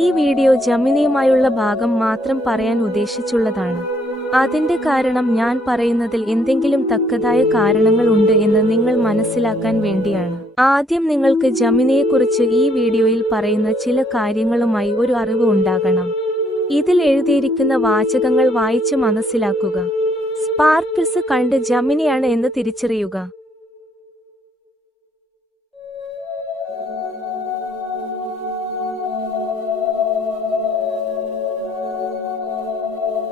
ഈ വീഡിയോ ജമിനിയുമായുള്ള ഭാഗം മാത്രം പറയാൻ ഉദ്ദേശിച്ചുള്ളതാണ്. അതിന്റെ കാരണം ഞാൻ പറയുന്നതിൽ എന്തെങ്കിലും തക്കതായ കാരണങ്ങൾ ഉണ്ട് എന്ന് നിങ്ങൾ മനസ്സിലാക്കാൻ വേണ്ടിയാണ്. ആദ്യം നിങ്ങൾക്ക് ജമിനിയെക്കുറിച്ച് ഈ വീഡിയോയിൽ പറയുന്ന ചില കാര്യങ്ങളുമായി ഒരു അറിവ് ഉണ്ടാകണം. ഇതിൽ എഴുതിയിരിക്കുന്ന വാചകങ്ങൾ വായിച്ച് മനസ്സിലാക്കുക. സ്പാർക്കിൾസ് കണ്ട് ജമിനിയാണ് എന്ന് തിരിച്ചറിയുക.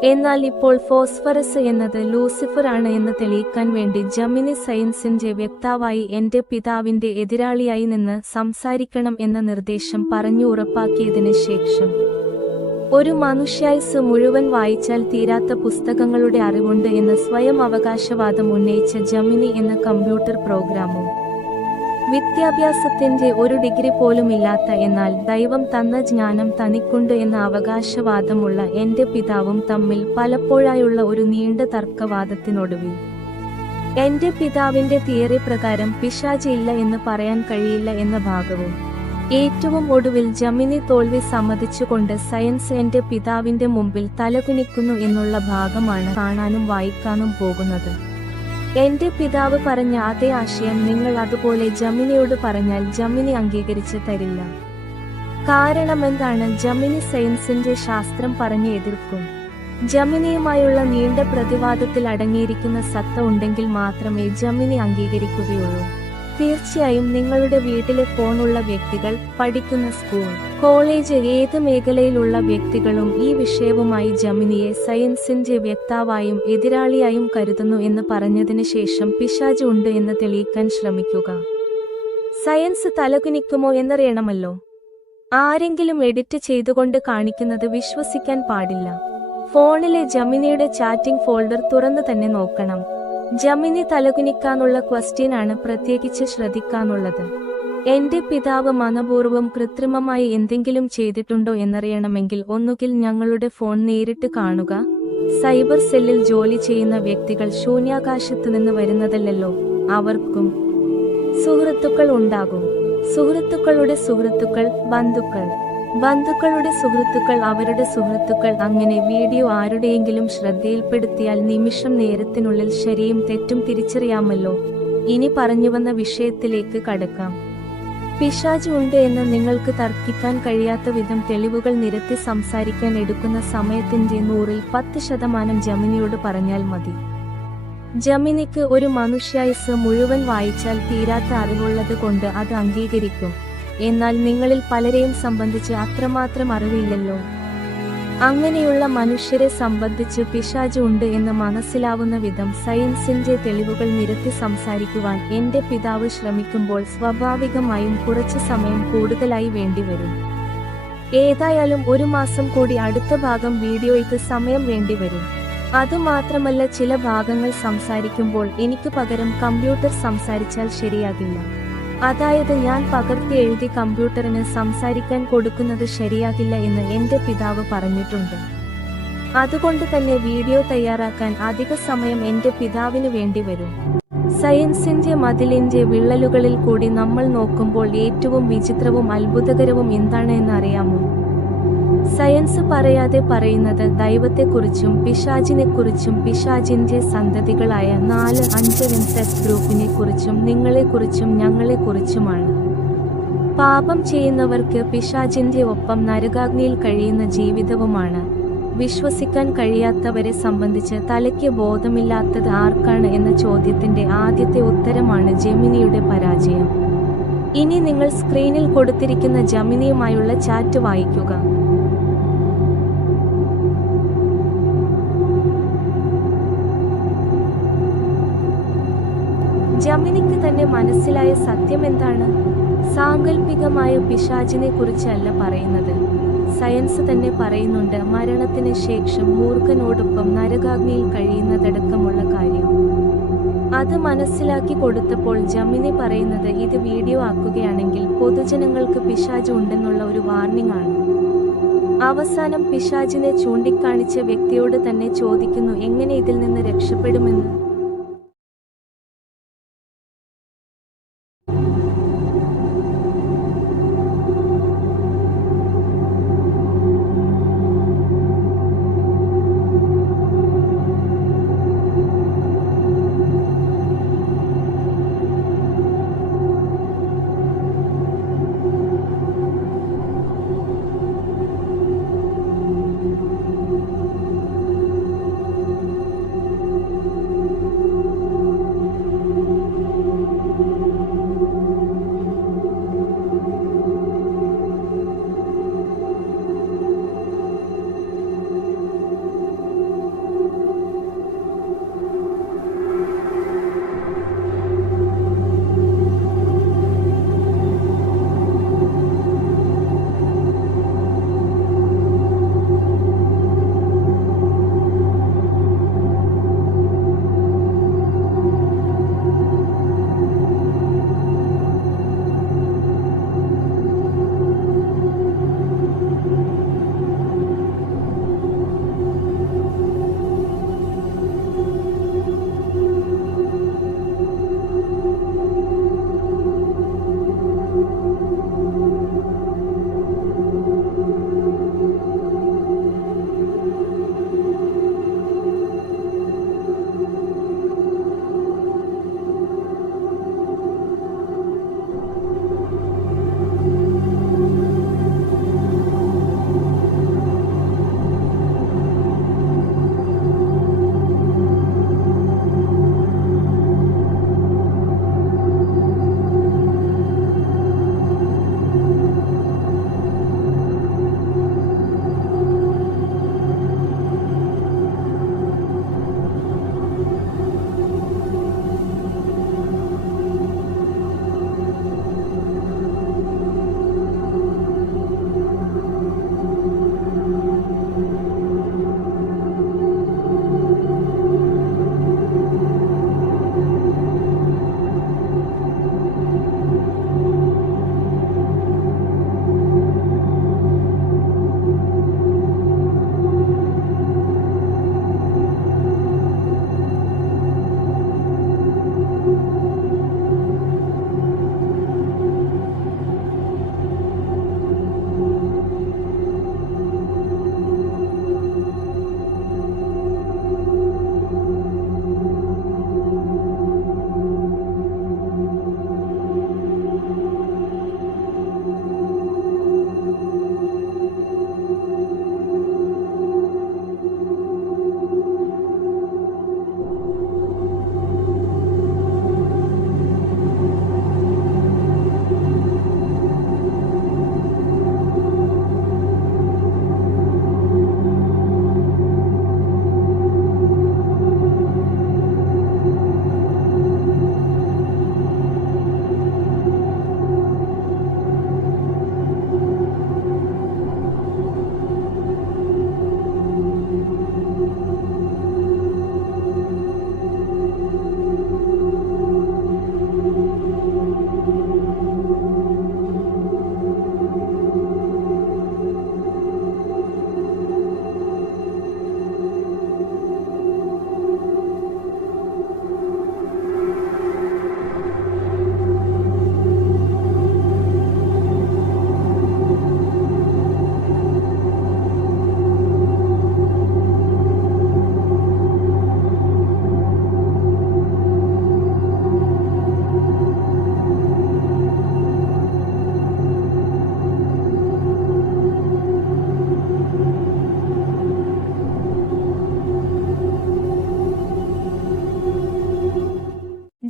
എന്നാൽ ഇപ്പോൾ ഫോസ്ഫറസ് എന്നത് ലൂസിഫർ ആണ് എന്ന് തെളിയിക്കാൻ വേണ്ടി ജമിനി സയൻസിന്റെ വക്താവായി എന്റെ പിതാവിന്റെ എതിരാളിയായി നിന്ന് സംസാരിക്കണം എന്ന നിർദ്ദേശം പറഞ്ഞു ഉറപ്പാക്കിയതിന് ശേഷം ഒരു മനുഷ്യായുസ് മുഴുവൻ വായിച്ചാൽ തീരാത്ത പുസ്തകങ്ങളുടെ അറിവുണ്ട് എന്ന് സ്വയം അവകാശവാദം ഉന്നയിച്ച ജമിനി എന്ന കമ്പ്യൂട്ടർ പ്രോഗ്രാമും വിദ്യാഭ്യാസത്തിന്റെ ഒരു ഡിഗ്രി പോലും ഇല്ലാത്ത എന്നാൽ ദൈവം തന്ന ജ്ഞാനം തനിക്കുണ്ട് എന്ന അവകാശവാദമുള്ള എന്റെ പിതാവും തമ്മിൽ പലപ്പോഴായുള്ള ഒരു നീണ്ട തർക്കവാദത്തിനൊടുവിൽ എന്റെ പിതാവിന്റെ തിയറി പ്രകാരം പിശാച് ഇല്ല എന്ന് പറയാൻ കഴിയില്ല എന്ന ഭാഗവും ഏറ്റവും ഒടുവിൽ ജമിനി തോൽവി സമ്മതിച്ചുകൊണ്ട് സയൻസ് എന്റെ പിതാവിന്റെ മുമ്പിൽ തലകുനിക്കുന്നു എന്നുള്ള ഭാഗമാണ് കാണാനും വായിക്കാനും പോകുന്നത്. എന്റെ പിതാവ് പറഞ്ഞ അതേ ആശയം നിങ്ങൾ അതുപോലെ ജമിനിയോട് പറഞ്ഞാൽ ജമിനി അംഗീകരിച്ച് തരില്ല. കാരണമെന്താണ്? ജമിനി സയൻസിന്റെ ശാസ്ത്രം പറഞ്ഞ് എതിർക്കും. ജമിനിയുമായുള്ള നീണ്ട പ്രതിവാദത്തിൽ അടങ്ങിയിരിക്കുന്ന സത്ത ഉണ്ടെങ്കിൽ മാത്രമേ ജമിനി അംഗീകരിക്കുകയുള്ളൂ. തീർച്ചയായും നിങ്ങളുടെ വീട്ടിലെ ഫോണുള്ള വ്യക്തികൾ, പഠിക്കുന്ന സ്കൂൾ, കോളേജ്, ഏത് മേഖലയിലുള്ള വ്യക്തികളും ഈ വിഷയവുമായി ജമിനിയെ സയൻസിന്റെ വക്താവായും എതിരാളിയായും കരുതുന്നു എന്ന് പറഞ്ഞതിന് ശേഷം പിശാച് ഉണ്ട് എന്ന് തെളിയിക്കാൻ ശ്രമിക്കുക. സയൻസ് തലകുനിക്കുമോ എന്നറിയണമല്ലോ. ആരെങ്കിലും എഡിറ്റ് ചെയ്തുകൊണ്ട് കാണിക്കുന്നത് വിശ്വസിക്കാൻ പാടില്ല. ഫോണിലെ ജമിനിയുടെ ചാറ്റിംഗ് ഫോൾഡർ തുറന്നു തന്നെ നോക്കണം. ജമിനി തലകുനിക്കാനുള്ള ക്വസ്റ്റ്യൻ ആണ് പ്രത്യേകിച്ച് ശ്രദ്ധിക്കാനുള്ളത്. എന്റെ പിതാവ് മനപൂർവ്വം കൃത്രിമമായി എന്തെങ്കിലും ചെയ്തിട്ടുണ്ടോ എന്നറിയണമെങ്കിൽ ഒന്നുകിൽ ഞങ്ങളുടെ ഫോൺ നേരിട്ട് കാണുക. സൈബർ സെല്ലിൽ ജോലി ചെയ്യുന്ന വ്യക്തികൾ ശൂന്യാകാശത്ത് നിന്ന് വരുന്നതല്ലല്ലോ. അവർക്കും സുഹൃത്തുക്കൾ ഉണ്ടാകും. സുഹൃത്തുക്കളുടെ സുഹൃത്തുക്കൾ, ബന്ധുക്കളുടെ സുഹൃത്തുക്കൾ, അവരുടെ സുഹൃത്തുക്കൾ, അങ്ങനെ വീഡിയോ ആരുടെയെങ്കിലും ശ്രദ്ധയിൽപ്പെടുത്തിയാൽ നിമിഷം നേരത്തിനുള്ളിൽ ശരിയും തെറ്റും തിരിച്ചറിയാമല്ലോ. ഇനി പറഞ്ഞുവന്ന വിഷയത്തിലേക്ക് കടക്കാം. പിശാച് ഉണ്ട് എന്ന് നിങ്ങൾക്ക് തർക്കിക്കാൻ കഴിയാത്ത വിധം തെളിവുകൾ നിരത്തി സംസാരിക്കാൻ എടുക്കുന്ന സമയത്തിന്റെ 100-ൽ 10% ജമിനിയോട് പറഞ്ഞാൽ മതി. ജമിനിക്ക് ഒരു മനുഷ്യായുസ് മുഴുവൻ വായിച്ചാൽ തീരാത്ത അറിവുള്ളത് കൊണ്ട് അത് അംഗീകരിക്കും. എന്നാൽ നിങ്ങളിൽ പലരെയും സംബന്ധിച്ച് അത്രമാത്രം അറിവില്ലല്ലോ. അങ്ങനെയുള്ള മനുഷ്യരെ സംബന്ധിച്ച് പിശാച് ഉണ്ട് എന്ന് മനസ്സിലാവുന്ന വിധം സയൻസിന്റെ തെളിവുകൾ നിരത്തി സംസാരിക്കുവാൻ എന്റെ പിതാവ് ശ്രമിക്കുമ്പോൾ സ്വാഭാവികമായും കുറച്ച് സമയം കൂടുതലായി വേണ്ടിവരും. ഏതായാലും 1 മാസം കൂടി അടുത്ത ഭാഗം വീഡിയോയ്ക്ക് സമയം വേണ്ടിവരും. അതുമാത്രമല്ല, ചില ഭാഗങ്ങൾ സംസാരിക്കുമ്പോൾ എനിക്ക് പകരം കമ്പ്യൂട്ടർ സംസാരിച്ചാൽ ശരിയാകില്ല. അതായത് ഞാൻ പകർത്തി എഴുതി കമ്പ്യൂട്ടറിന് സംസാരിക്കാൻ കൊടുക്കുന്നത് ശരിയാകില്ല എന്ന് എന്റെ പിതാവ് പറഞ്ഞിട്ടുണ്ട്. അതുകൊണ്ട് തന്നെ വീഡിയോ തയ്യാറാക്കാൻ അധിക സമയം എന്റെ പിതാവിന് വേണ്ടി വരും. സയൻസിന്റെ മതിലിന്റെ വിള്ളലുകളിൽ കൂടി നമ്മൾ നോക്കുമ്പോൾ ഏറ്റവും വിചിത്രവും അത്ഭുതകരവും എന്താണ് എന്ന് അറിയാമോ? സയൻസ് പറയാതെ പറയുന്നത് ദൈവത്തെക്കുറിച്ചും പിശാചിനെക്കുറിച്ചും പിശാചിന്റെ സന്തതികളായ 4-5 ഇൻസെസ്റ്റ് ഗ്രൂപ്പിനെ കുറിച്ചും നിങ്ങളെക്കുറിച്ചും ഞങ്ങളെക്കുറിച്ചുമാണ്. പാപം ചെയ്യുന്നവർക്ക് പിശാചിന്റെ ഒപ്പം നരകാഗ്നിയിൽ കഴിയുന്ന ജീവിതവുമാണ്. വിശ്വസിക്കാൻ കഴിയാത്തവരെ സംബന്ധിച്ച് തലയ്ക്ക് ബോധമില്ലാത്തത് ആർക്കാണ് എന്ന ചോദ്യത്തിന്റെ ആദ്യത്തെ ഉത്തരമാണ് ജമിനിയുടെ പരാജയം. ഇനി നിങ്ങൾ സ്ക്രീനിൽ കൊടുത്തിരിക്കുന്ന ജമിനിയുമായുള്ള ചാറ്റ് വായിക്കുക. ജമിനിക്ക് തന്നെ മനസ്സിലായ സത്യം എന്താണ്? സാങ്കല്പികമായ പിശാചിനെ കുറിച്ചല്ല പറയുന്നത്. സയൻസ് തന്നെ പറയുന്നുണ്ട് മരണത്തിന് ശേഷം മൂർഖനോടൊപ്പം നരകാഗ്നിയിൽ കഴിയുന്നതടക്കമുള്ള കാര്യം. അത് മനസ്സിലാക്കി കൊടുത്തപ്പോൾ ജമിനി പറയുന്നത് ഇത് വീഡിയോ ആക്കുകയാണെങ്കിൽ പൊതുജനങ്ങൾക്ക് പിശാച് ഉണ്ടെന്നുള്ള ഒരു വാർണിംഗ് ആണ്. അവസാനം പിശാചിനെ ചൂണ്ടിക്കാണിച്ച വ്യക്തിയോട് തന്നെ ചോദിക്കുന്നു എങ്ങനെ ഇതിൽ നിന്ന് രക്ഷപ്പെടുമെന്ന്.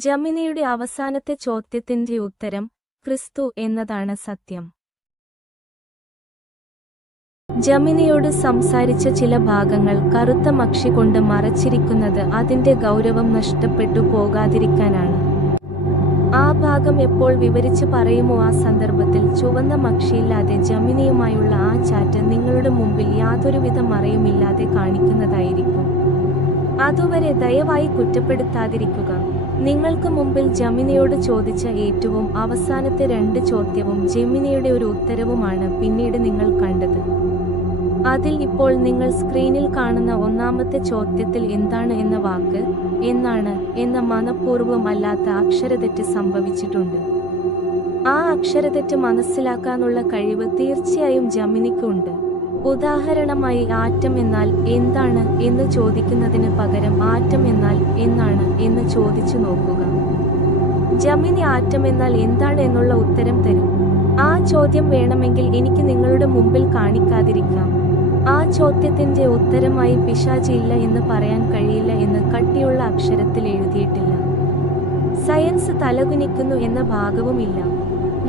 ജമിനിയുടെ അവസാനത്തെ ചോദ്യത്തിന്റെ ഉത്തരം ക്രിസ്തു എന്നതാണ് സത്യം. ജമിനിയോട് സംസാരിച്ച ചില ഭാഗങ്ങൾ കറുത്ത മഷി കൊണ്ട് മറച്ചിരിക്കുന്നത് അതിന്റെ ഗൗരവം നഷ്ടപ്പെട്ടു പോകാതിരിക്കാനാണ്. ആ ഭാഗം എപ്പോൾ വിവരിച്ചു പറയുമോ ആ സന്ദർഭത്തിൽ ചുവന്ന മഷിയില്ലാതെ ജമിനിയുമായുള്ള ആ ചാറ്റ് നിങ്ങളുടെ മുമ്പിൽ യാതൊരുവിധ മറയുമില്ലാതെ കാണിക്കുന്നതായിരിക്കും. അതുവരെ ദയവായി കുറ്റപ്പെടുത്താതിരിക്കുക. നിങ്ങൾക്ക് മുമ്പിൽ ജമിനിയോട് ചോദിച്ച ഏറ്റവും അവസാനത്തെ 2 ചോദ്യവും ജമിനിയുടെ ഒരു ഉത്തരവുമാണ് പിന്നീട് നിങ്ങൾ കണ്ടത്. അതിൽ ഇപ്പോൾ നിങ്ങൾ സ്ക്രീനിൽ കാണുന്ന ഒന്നാമത്തെ ചോദ്യത്തിൽ എന്താണ് എന്ന വാക്ക് എന്നാണ് എന്ന മനഃപൂർവ്വം അല്ലാത്ത അക്ഷരതെറ്റ് സംഭവിച്ചിട്ടുണ്ട്. ആ അക്ഷരതെറ്റ് മനസ്സിലാക്കാനുള്ള കഴിവ് തീർച്ചയായും ജമിനിക്കുണ്ട്. ഉദാഹരണമായി ആറ്റം എന്നാൽ എന്താണ് എന്ന് ചോദിക്കുന്നതിന് പകരം ആറ്റം എന്നാൽ എന്നാണ് എന്ന് ചോദിച്ചു നോക്കുക. ജമിനി ആറ്റം എന്നാൽ എന്താണ് എന്നുള്ള ഉത്തരം തരും. ആ ചോദ്യം വേണമെങ്കിൽ എനിക്ക് നിങ്ങളുടെ മുമ്പിൽ കാണിക്കാതിരിക്കാം. ആ ചോദ്യത്തിന്റെ ഉത്തരമായി പിശാച് ഇല്ല എന്ന് പറയാൻ കഴിയില്ല എന്ന് കട്ടിയുള്ള അക്ഷരത്തിൽ എഴുതിയിട്ടില്ല. സയൻസ് തലകുനിക്കുന്നു എന്ന ഭാഗവുമില്ല.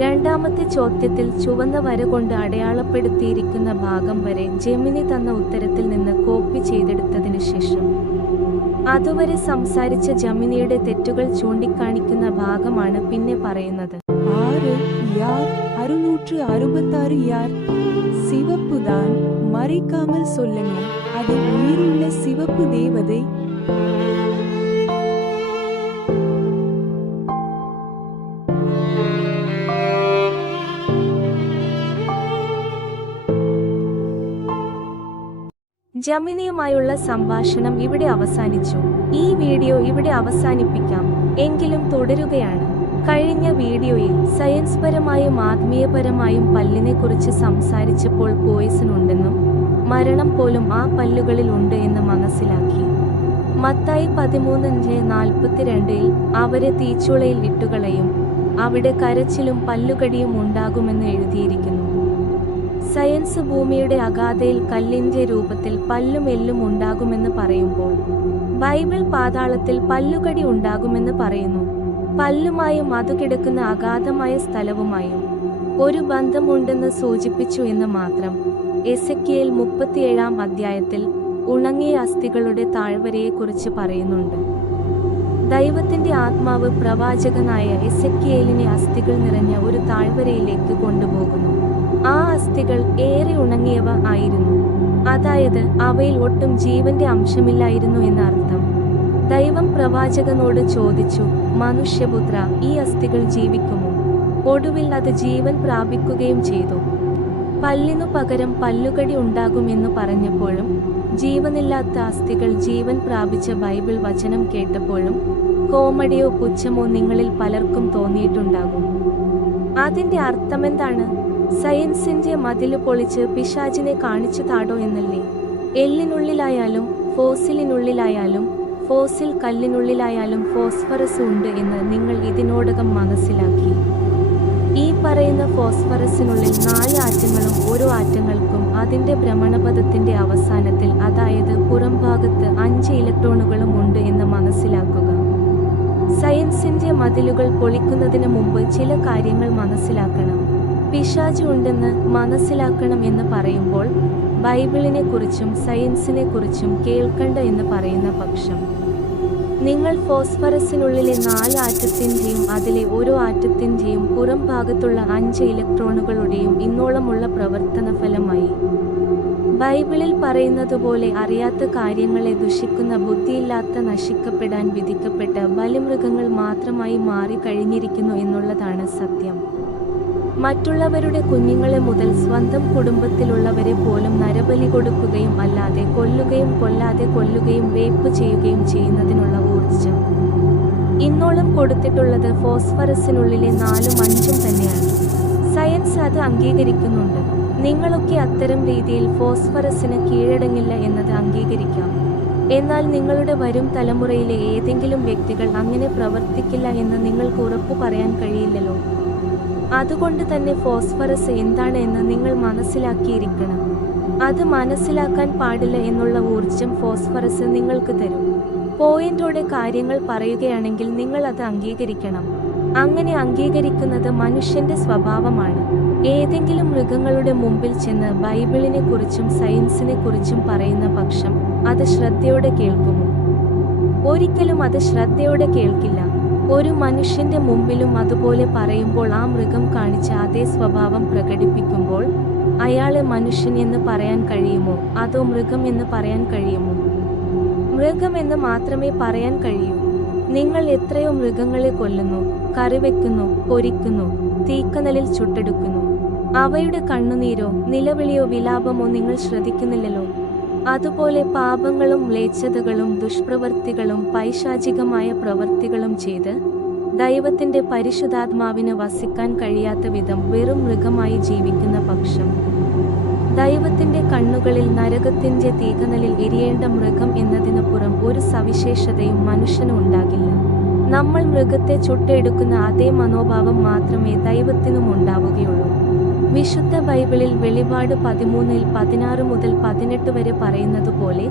രണ്ടാമത്തെ ചോദ്യത്തിൽ ചുവന്ന വര കൊണ്ട് അടയാളപ്പെടുത്തിയിരിക്കുന്ന ഭാഗം വരെ ജെമിനി തന്ന ഉത്തരത്തിൽ നിന്ന് കോപ്പി ചെയ്തെടുത്തതിനു ശേഷം അതുവരെ സംസാരിച്ച ജമിനിയുടെ തെറ്റുകൾ ചൂണ്ടിക്കാണിക്കുന്ന ഭാഗമാണ് പിന്നെ പറയുന്നത്. 6 யார் 666 யார்? சிவப்புதான், மறைக்காமல் சொல்லணும். அது உயிருள்ள சிவப்பு தேவதை. ജമിനിയുമായുള്ള സംഭാഷണം ഇവിടെ അവസാനിച്ചു. ഈ വീഡിയോ ഇവിടെ അവസാനിപ്പിക്കാം, എങ്കിലും തുടരുകയാണ്. കഴിഞ്ഞ വീഡിയോയിൽ സയൻസ് പരമായും ആത്മീയപരമായും പല്ലിനെക്കുറിച്ച് സംസാരിച്ചപ്പോൾ പോയിസൺ ഉണ്ടെന്നും മരണം പോലും ആ പല്ലുകളിൽ ഉണ്ട് എന്ന് മനസ്സിലാക്കി. മത്തായി 13:42 അവരെ തീച്ചുളയിൽ ഇട്ടുകളയും, അവിടെ കരച്ചിലും പല്ലുകടിയും ഉണ്ടാകുമെന്ന് എഴുതിയിരിക്കുന്നു. സയൻസ് ഭൂമിയുടെ അഗാധയിൽ കല്ലിന്റെ രൂപത്തിൽ പല്ലും എല്ലും ഉണ്ടാകുമെന്ന് പറയുമ്പോൾ ബൈബിൾ പാതാളത്തിൽ പല്ലുകടി ഉണ്ടാകുമെന്ന് പറയുന്നു. പല്ലുമായും അത് കിടക്കുന്ന അഗാധമായ സ്ഥലവുമായും ഒരു ബന്ധമുണ്ടെന്ന് സൂചിപ്പിച്ചു എന്ന് മാത്രം. എസെക്കിയേൽ 37-ാം അധ്യായത്തിൽ ഉണങ്ങിയ അസ്ഥികളുടെ താഴ്വരയെക്കുറിച്ച് പറയുന്നുണ്ട്. ദൈവത്തിന്റെ ആത്മാവ് പ്രവാചകനായ എസെക്കിയേലിനെ അസ്ഥികൾ നിറഞ്ഞ ഒരു താഴ്വരയിലേക്ക് കൊണ്ടുപോകുന്നു. ആ അസ്ഥികൾ ഏറെ ഉണങ്ങിയവ ആയിരുന്നു, അതായത് അവയിൽ ഒട്ടും ജീവന്റെ അംശമില്ലായിരുന്നു എന്നർത്ഥം. ദൈവം പ്രവാചകനോട് ചോദിച്ചു, മനുഷ്യപുത്ര, ഈ അസ്ഥികൾ ജീവിക്കുമോ? ഒടുവിൽ അത് ജീവൻ പ്രാപിക്കുകയും ചെയ്തു. പല്ലിനു പകരം പല്ലുകടി ഉണ്ടാകുമെന്നു പറഞ്ഞപ്പോഴും ജീവനില്ലാത്ത അസ്ഥികൾ ജീവൻ പ്രാപിച്ച ബൈബിൾ വചനം കേട്ടപ്പോഴും കോമഡിയോ പുച്ഛമോ നിങ്ങളിൽ പലർക്കും തോന്നിയിട്ടുണ്ടാകും. അതിന്റെ അർത്ഥമെന്താണ്? സയൻസിന്റെ മതില് പൊളിച്ച് പിശാചിനെ കാണിച്ചു താടോ എന്നല്ലേ? എല്ലിനുള്ളിലായാലും ഫോസിലിനുള്ളിലായാലും ഫോസിൽ കല്ലിനുള്ളിലായാലും ഫോസ്ഫറസ് ഉണ്ട് എന്ന് നിങ്ങൾ ഇതിനോടകം മനസ്സിലാക്കി. ഈ പറയുന്ന ഫോസ്ഫറസിനുള്ളിൽ 4 ആറ്റങ്ങളും ഓരോ ആറ്റങ്ങൾക്കും അതിന്റെ ഭ്രമണപഥത്തിന്റെ അവസാനത്തിൽ, അതായത് പുറംഭാഗത്ത് 5 ഇലക്ട്രോണുകളും ഉണ്ട് എന്ന് മനസ്സിലാക്കുക. സയൻസിന്റെ മതിലുകൾ പൊളിക്കുന്നതിന് മുമ്പ് ചില കാര്യങ്ങൾ മനസ്സിലാക്കണം. പിശാച് ഉണ്ടെന്ന് മനസ്സിലാക്കണം എന്ന് പറയുമ്പോൾ ബൈബിളിനെ കുറിച്ചും സയൻസിനെ കുറിച്ചും കേൾക്കണ്ട എന്ന് പറയുന്ന പക്ഷം നിങ്ങൾ ഫോസ്ഫറസിനുള്ളിലെ 4 ആറ്റത്തിന്റെയും അതിലെ ഓരോ ആറ്റത്തിന്റെയും പുറം ഭാഗത്തുള്ള 5 ഇലക്ട്രോണുകളുടെയും ഇന്നോളമുള്ള പ്രവർത്തന ഫലമായി ബൈബിളിൽ പറയുന്നതുപോലെ അറിയാത്ത കാര്യങ്ങളെ ദുഷിക്കുന്ന ബുദ്ധിയില്ലാത്ത നശിക്കപ്പെടാൻ വിധിക്കപ്പെട്ട ബലിമൃഗങ്ങൾ മാത്രമായി മാറിക്കഴിഞ്ഞിരിക്കുന്നു എന്നുള്ളതാണ് സത്യം. മറ്റുള്ളവരുടെ കുഞ്ഞുങ്ങളെ മുതൽ സ്വന്തം കുടുംബത്തിലുള്ളവരെ പോലും നരബലി കൊടുക്കുകയും അല്ലാതെ കൊല്ലുകയും കൊല്ലാതെ കൊല്ലുകയും റേപ്പ് ചെയ്യുകയും ചെയ്യുന്നതിനുള്ള ഊർജ്ജം ഇന്നോളം കൊടുത്തിട്ടുള്ളത് ഫോസ്ഫറസിനുള്ളിലെ 4ഉം 5ഉം തന്നെയാണ്. സയൻസ് അത് അംഗീകരിക്കുന്നുണ്ട്. നിങ്ങളൊക്കെ അത്തരം രീതിയിൽ ഫോസ്ഫറസിന് കീഴടങ്ങില്ല എന്നത് അംഗീകരിക്കാം. എന്നാൽ നിങ്ങളുടെ വരും തലമുറയിലെ ഏതെങ്കിലും വ്യക്തികൾ അങ്ങനെ പ്രവർത്തിക്കില്ല എന്ന് നിങ്ങൾക്ക് ഉറപ്പു പറയാൻ കഴിയില്ലല്ലോ. അതുകൊണ്ട് തന്നെ ഫോസ്ഫറസ് എന്താണ് എന്ന് നിങ്ങൾ മനസ്സിലാക്കിയിരിക്കണം. അത് മനസ്സിലാക്കാൻ പാടില്ല എന്നുള്ള ഊർജം ഫോസ്ഫറസ് നിങ്ങൾക്ക് തരും. പോയിന്റോടെ കാര്യങ്ങൾ പറയുകയാണെങ്കിൽ നിങ്ങൾ അത് അംഗീകരിക്കണം. അങ്ങനെ അംഗീകരിക്കുന്നത് മനുഷ്യന്റെ സ്വഭാവമാണ്. ഏതെങ്കിലും മൃഗങ്ങളുടെ മുമ്പിൽ ചെന്ന് ബൈബിളിനെ കുറിച്ചും സയൻസിനെ കുറിച്ചും പറയുന്ന പക്ഷം അത് ശ്രദ്ധയോടെ കേൾക്കുമോ? ഒരിക്കലും അത് ശ്രദ്ധയോടെ കേൾക്കില്ല. ഒരു മനുഷ്യന്റെ മുമ്പിലും അതുപോലെ പറയുമ്പോൾ ആ മൃഗം കാണിച്ച അതേ സ്വഭാവം പ്രകടിപ്പിക്കുമ്പോൾ അയാളെ മനുഷ്യൻ എന്ന് പറയാൻ കഴിയുമോ അതോ മൃഗം എന്ന് പറയാൻ കഴിയുമോ? മൃഗം എന്ന് മാത്രമേ പറയാൻ കഴിയൂ. നിങ്ങൾ എത്രയോ മൃഗങ്ങളെ കൊല്ലുന്നു, കറിവെക്കുന്നു, പൊരിക്കുന്നു, തീക്കനലിൽ ചുട്ടെടുക്കുന്നു. അവയുടെ കണ്ണുനീരോ നിലവിളിയോ വിലാപമോ നിങ്ങൾ ശ്രദ്ധിക്കുന്നില്ലല്ലോ. അതുപോലെ പാപങ്ങളും മ്ലേച്ഛതകളും ദുഷ്പ്രവൃത്തികളും പൈശാചികമായ പ്രവൃത്തികളും ചെയ്ത് ദൈവത്തിന്റെ പരിശുദ്ധാത്മാവിന് വസിക്കാൻ കഴിയാത്ത വിധം വെറും മൃഗമായി ജീവിക്കുന്ന പക്ഷം ദൈവത്തിന്റെ കണ്ണുകളിൽ നരകത്തിന്റെ തീകനലിൽ എരിയേണ്ട മൃഗം എന്നതിനപ്പുറം ഒരു സവിശേഷതയും മനുഷ്യന് ഉണ്ടാകില്ല. നമ്മൾ മൃഗത്തെ ചുട്ടെടുക്കുന്ന അതേ മനോഭാവം മാത്രമേ ദൈവത്തിനും ഉണ്ടാവുകയുള്ളൂ. വിശുദ്ധ ബൈബിളിൽ വെളിപാട് 13:16 മുതൽ 18 വരെ പറയുന്നതുപോലെ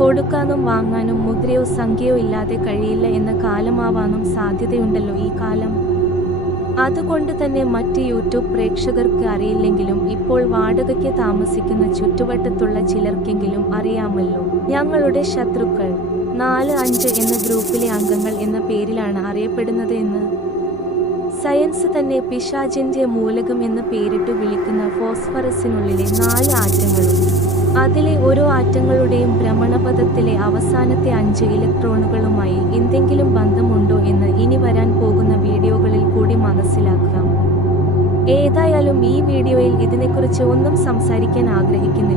കൊടുക്കാനും വാങ്ങാനും മുദ്രയോ സംഖ്യയോ ഇല്ലാതെ കഴിയില്ല എന്ന കാലമാവാനും സാധ്യതയുണ്ടല്ലോ ഈ കാലം. അതുകൊണ്ട് തന്നെ മറ്റ് യൂട്യൂബ് പ്രേക്ഷകർക്ക് അറിയില്ലെങ്കിലും ഇപ്പോൾ വാടകയ്ക്ക് താമസിക്കുന്ന ചുറ്റുവട്ടത്തുള്ള ചിലർക്കെങ്കിലും അറിയാമല്ലോ. ഞങ്ങളുടെ ശത്രുക്കൾ 4-5 എന്ന ഗ്രൂപ്പിലെ അംഗങ്ങൾ എന്ന പേരിലാണ് അറിയപ്പെടുന്നത് എന്ന്. സയൻസ് തന്നെ പിശാചിന്റെ മൂലകം എന്ന് പേരിട്ടു വിളിക്കുന്ന ഫോസ്ഫറസിനുള്ളിലെ 4 ആറ്റങ്ങളും അതിലെ ഓരോ ആറ്റങ്ങളുടെയും ഭ്രമണപഥത്തിലെ അവസാനത്തെ 5 ഇലക്ട്രോണുകളുമായി എന്തെങ്കിലും ബന്ധമുണ്ടോ എന്ന് ഇനി വരാൻ പോകുന്ന വീഡിയോകളിൽ കൂടി മനസ്സിലാക്കാം. ഏതായാലും ഈ വീഡിയോയിൽ ഇതിനെക്കുറിച്ച് ഒന്നും സംസാരിക്കാൻ ആഗ്രഹിക്കുന്നില്ല.